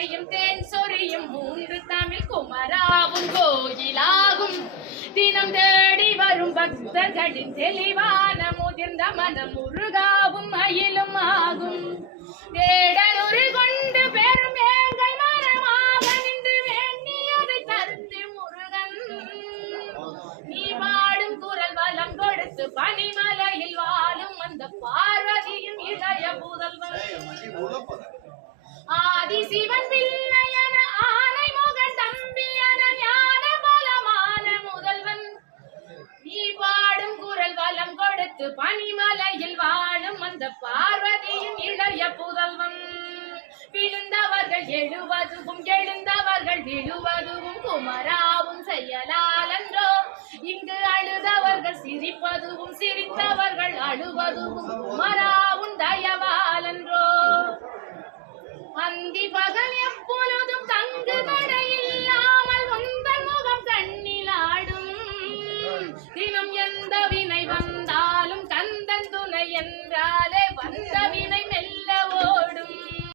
சோலையும் தேன் சொரியும் மூன்று தமிழ் குமராவும் கோயிலாகும் தினம் தேடி வரும் பக்தர்களின் தெளிவான முதிர்ந்த மனம் முருகாவும் அயிலும் ஆகும். தேடலுரு கொண்டு பெரும் எங்கள் மரமாக நின்று வேண்டியதை தருத்து முருகன். நீ பாடும் குரல் வளம் கொடுத்து பனிமன் பனிமலையில் வாழும் அந்த பார்வதியும் இளைய புதல்வன். விழுந்தவர்கள் எழுவதுவும் எழுந்தவர்கள் விழுவதுவும் குமராவும் செய்யலாலன்றோ இங்கு அழுதவர்கள் சிரிப்பதுவும் சிரித்தவர்கள் அழுவதுவும் குமரா Tem não minha